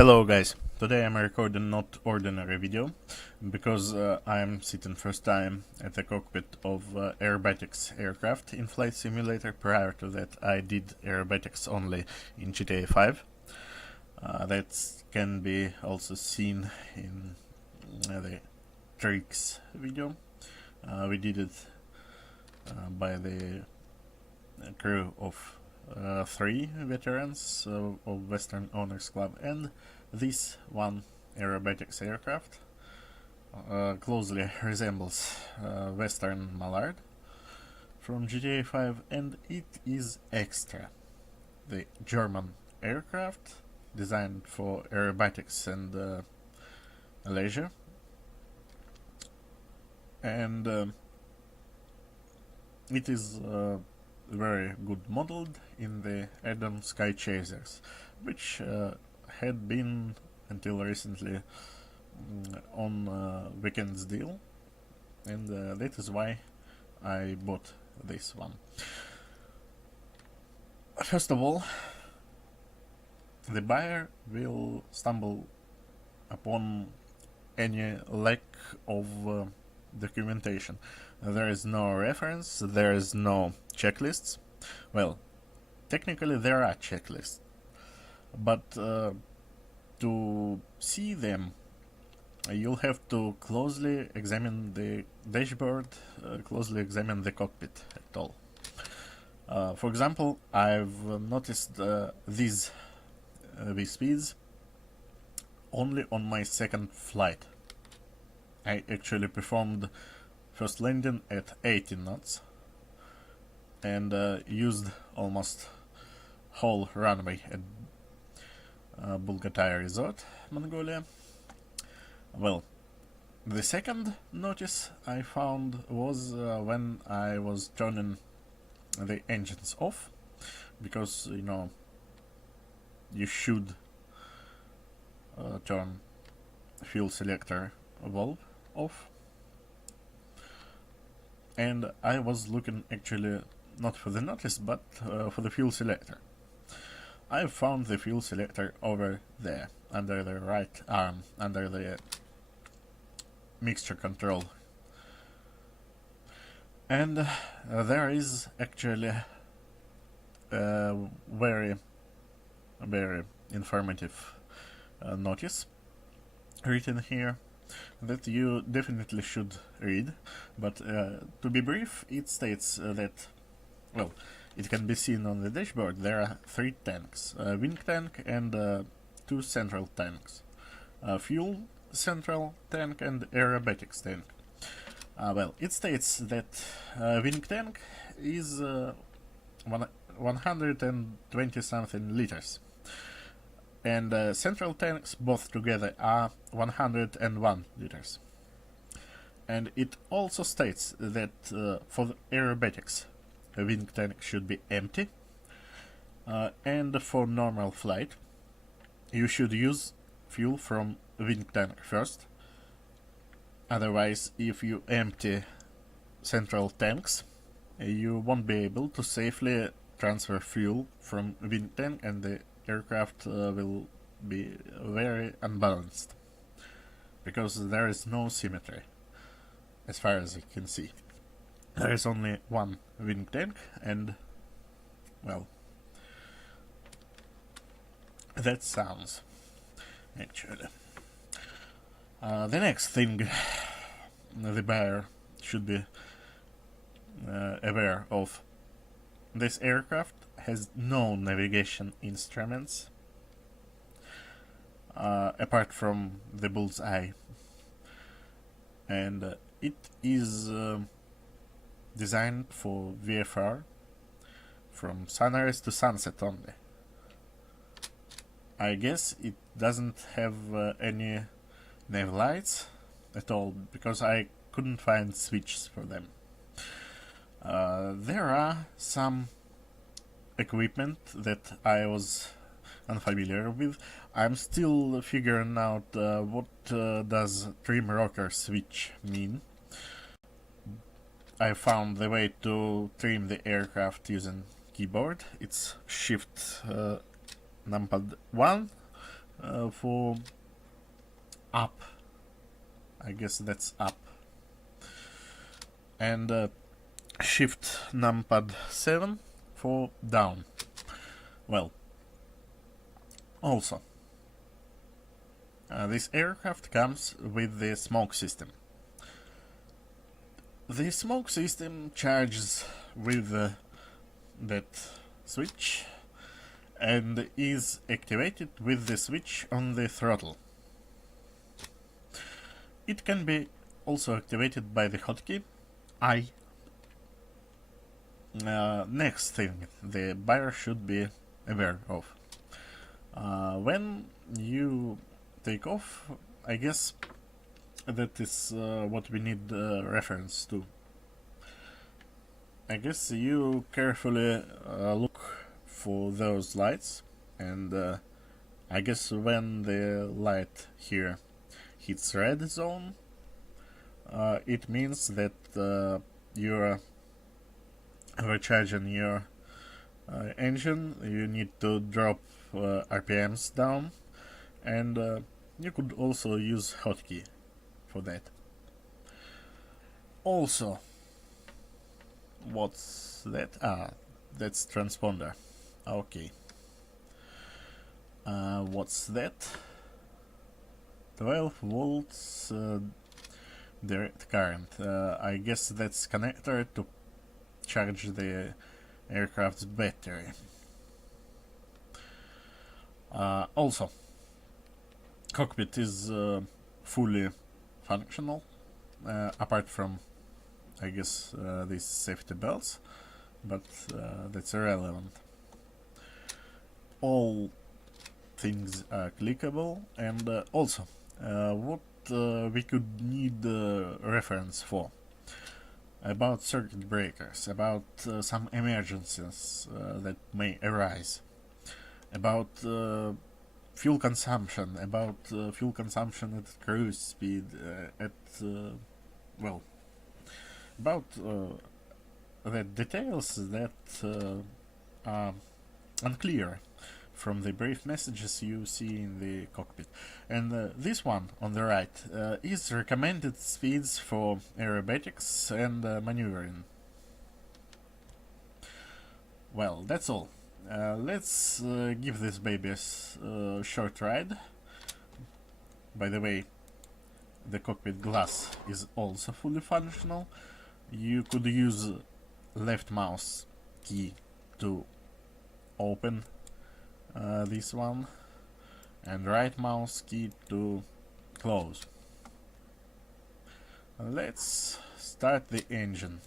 Hello guys, today I'm recording not ordinary video because I'm sitting first time at the cockpit of aerobatics aircraft in Flight Simulator. Prior to that I did aerobatics only in GTA 5. That can be also seen in the tricks video. We did it by the crew of 3 veterans of Western Owners Club, and this one aerobatics aircraft closely resembles Western Mallard from GTA 5, and it is Extra, the German aircraft designed for aerobatics and leisure, and it is very good modeled in the add-on Sky Chasers, which had been until recently on weekend's deal, and that is why I bought this one. First of all, the buyer will stumble upon any lack of documentation. There is no reference, there is no checklists. Well, technically there are checklists, but to see them you'll have to closely examine the dashboard, closely examine the cockpit at all. For example, I've noticed these speeds only on my second flight. I actually performed first landing at 80 knots and used almost whole runway at Bulgataya Resort, Mongolia. Well, the second notice I found was when I was turning the engines off, because you know you should turn fuel selector valve off, and I was looking actually not for the notice but for the fuel selector. I found the fuel selector over there, under the right arm, under the mixture control, and there is actually a very informative notice written here that you definitely should read, but to be brief, it states that, well, it can be seen on the dashboard. There are 3 tanks, a wing tank and 2 central tanks, a fuel central tank and aerobatics tank. Well, it states that wing tank is 120 something liters, and central tanks both together are 101 liters. And it also states that for the aerobatics, a wing tank should be empty, and for normal flight you should use fuel from wing tank first. Otherwise, if you empty central tanks, you won't be able to safely transfer fuel from wing tank, and the aircraft will be very unbalanced, because there is no symmetry as far as you can see. There is only one wing tank, and well, that sounds actually. The next thing the buyer should be aware of: this aircraft has no navigation instruments apart from the bullseye, and it is designed for VFR from sunrise to sunset only. I guess it doesn't have any nav lights at all, because I couldn't find switches for them. There are some equipment that I was unfamiliar with. I'm still figuring out what does trim rocker switch mean. I found the way to trim the aircraft using keyboard. It's shift numpad 1 for up. I guess that's up. And shift numpad 7 for down. Well, also, this aircraft comes with the smoke system. The smoke system charges with that switch and is activated with the switch on the throttle. It can be also activated by the hotkey I. Next thing the buyer should be aware of. When you take off, I guess that is what we need reference to. I guess you carefully look for those lights, and I guess when the light here hits red zone, it means that you're recharging your engine. You need to drop RPMs down, and you could also use hotkey for that. Also, what's that? That's transponder. Okay. What's that? 12 volts direct current. I guess that's connector to charge the aircraft's battery. Also, cockpit is fully functional, apart from, I guess, these safety belts, but that's irrelevant. All things are clickable, and also, what we could need reference for. About circuit breakers, about some emergencies that may arise, about fuel consumption, about fuel consumption at cruise speed, well, about the details that are unclear from the brief messages you see in the cockpit. And this one on the right is recommended speeds for aerobatics and maneuvering. Well, that's all. Let's give this baby a short ride. By the way, the cockpit glass is also fully functional. You could use left mouse key to open this one, and right mouse key to close. Let's start the engine.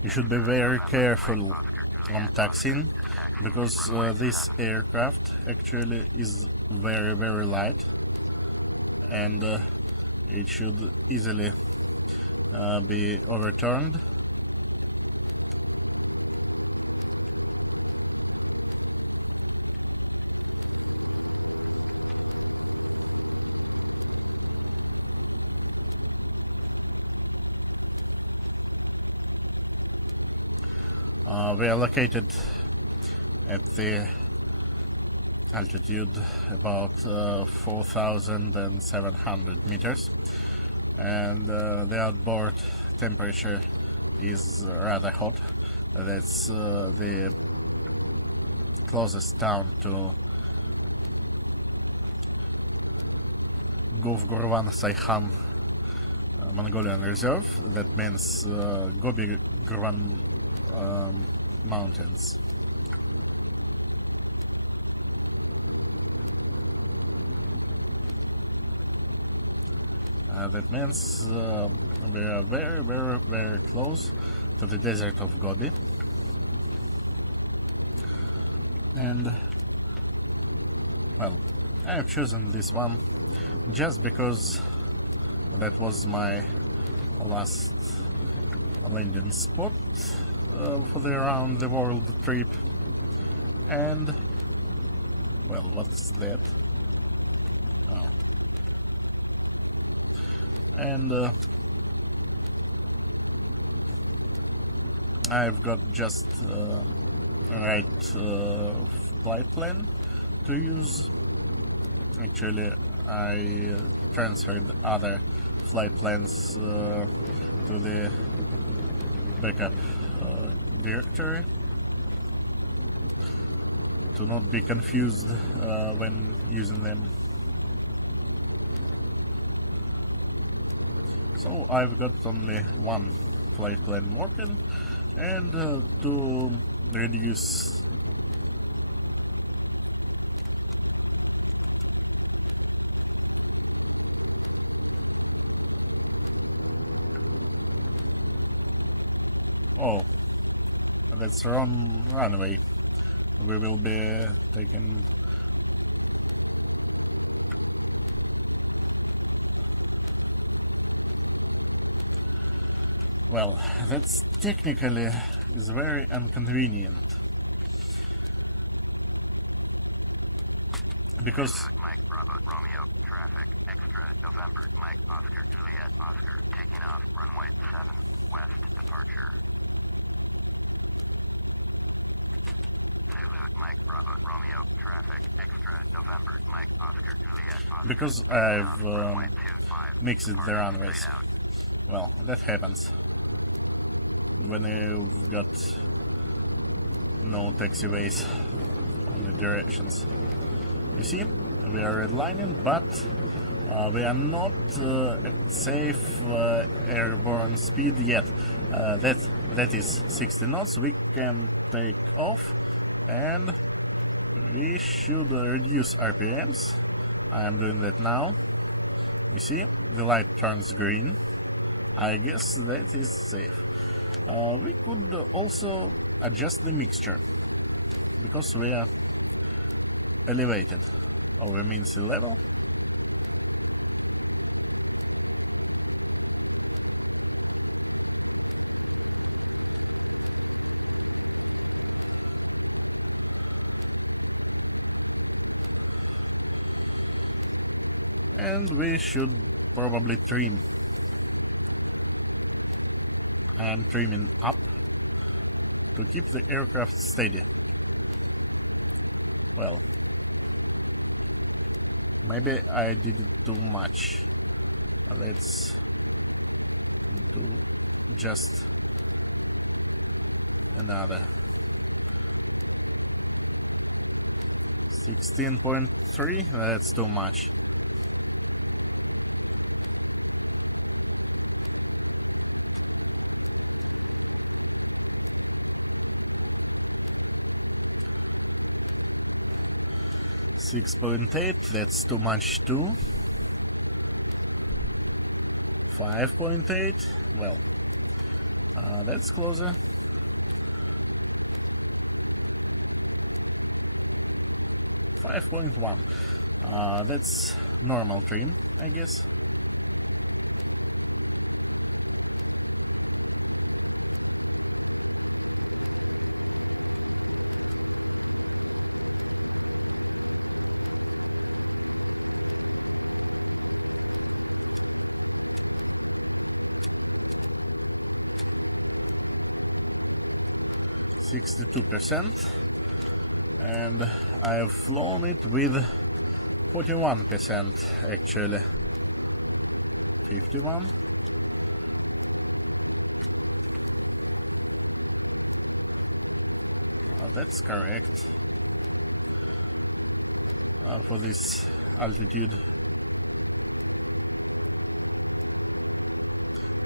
You should be very careful on taxiing, because this aircraft actually is very light, and it should easily be overturned. We are located at the altitude about 4,700 meters, and the outboard temperature is rather hot. That's the closest town to Govgorvan Sayhan Mongolian Reserve. That means Gobi Gorvan Mountains. That means we are very, very, very close to the desert of Gobi. And, well, I have chosen this one just because that was my last landing spot for the around the world trip. And, well, what's that? Oh. And I've got just right flight plan to use. Actually, I transferred other flight plans to the backup directory to not be confused when using them. So I've got only one flight plan working, and to reduce oh, that's wrong runway. We will be taking well, that's technically is very inconvenient because Mike Bravo Romeo traffic extra November Mike Oscar Juliet Oscar taking off runway 7 west departure. Zulu Mike Bravo Romeo traffic extra November Mike Oscar Juliet Oscar because I've mixed the runways. Well, that happens when you've got no taxiways in the directions. You see, we are redlining, but we are not at safe airborne speed yet. That is 60 knots. We can take off, and we should reduce RPMs. I am doing that now. You see, the light turns green. I guess that is safe. We could also adjust the mixture, because we are elevated over mean sea level. And we should probably trim. I am trimming up to keep the aircraft steady. Well, maybe I did it too much. Let's do just another 16.3. That's too much. $6.8, that's too much too. 5.8, well, that's closer. 5.1, that's normal trim, I guess. %, and I have flown it with 41% actually. 51. That's correct for this altitude.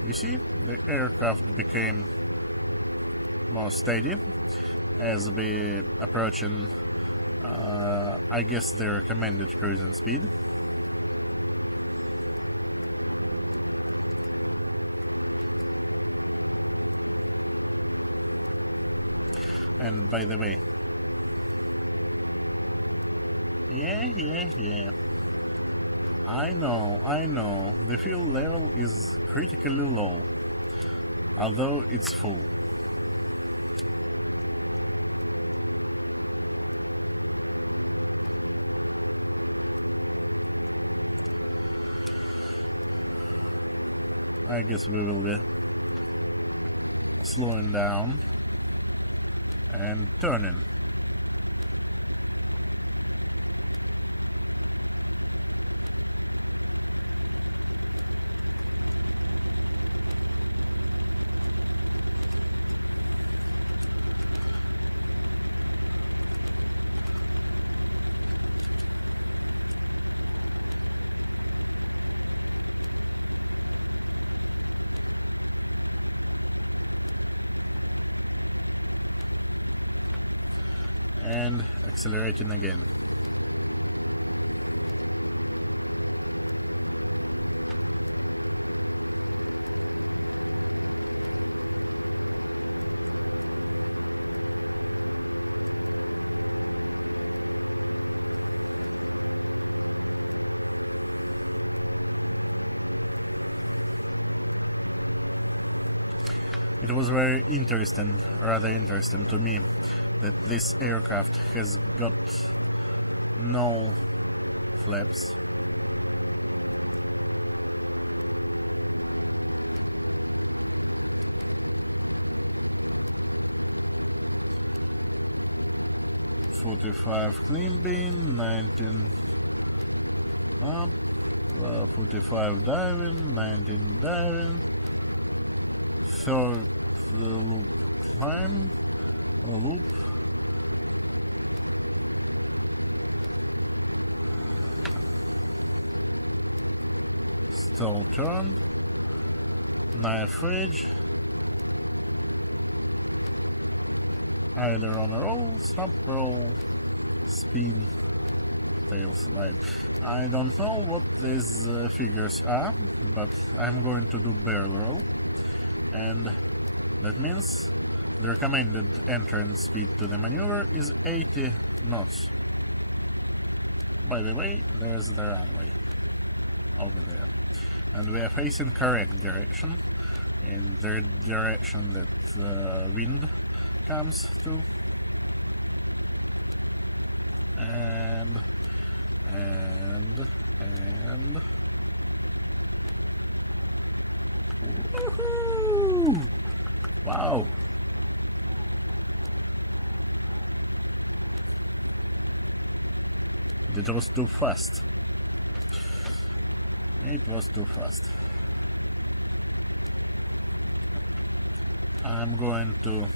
You see, the aircraft became more steady as we approaching I guess the recommended cruising speed. And by the way, yeah. I know, the fuel level is critically low, although it's full. I guess we will be slowing down and turning. And accelerating again. It was very interesting, rather interesting to me, that this aircraft has got no flaps. "45 clean bin, 19 up, 45 diving, 19 diving, third loop climb, loop, stall turn, knife edge, aileron roll, snap roll, spin, tail slide." I don't know what these figures are, but I'm going to do barrel roll, and that means the recommended entrance speed to the maneuver is 80 knots. By the way, there's the runway over there, and we are facing correct direction, in the direction that wind comes to, and woohoo! Wow! It was too fast. It was too fast. I'm going to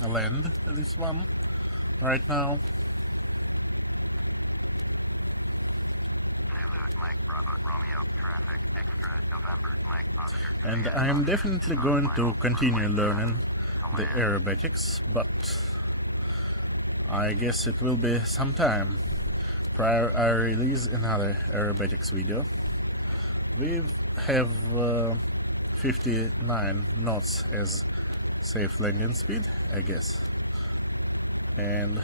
land this one right now. And I am definitely going to continue learning the aerobatics, but I guess it will be some time prior I release another aerobatics video. We have 59 knots as safe landing speed, I guess, and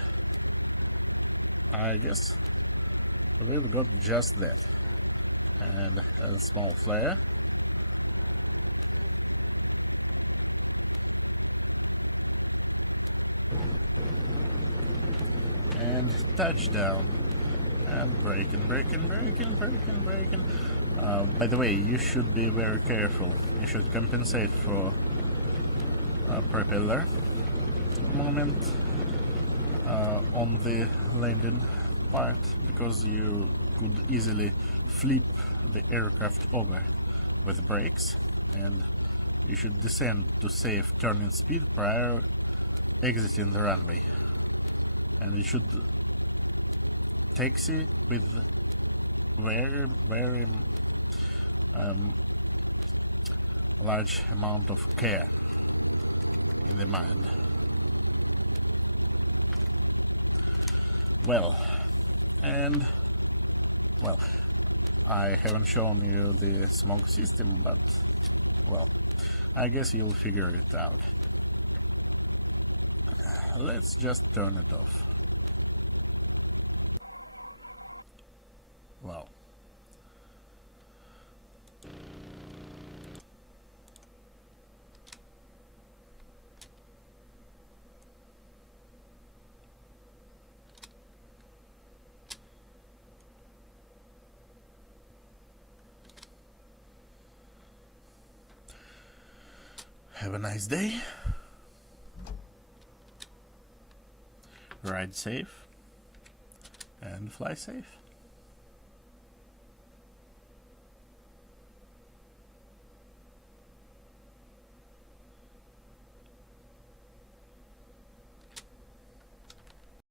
I guess we've got just that, and a small flare. And touchdown. And braking. By the way, you should be very careful. You should compensate for propeller moment on the landing part, because you could easily flip the aircraft over with brakes, and you should descend to save turning speed prior exiting the runway. And you should taxi with very large amount of care in the mind. Well, I haven't shown you the smoke system, but well, I guess you'll figure it out. Let's just turn it off. Wow. Have a nice day. Ride safe and fly safe.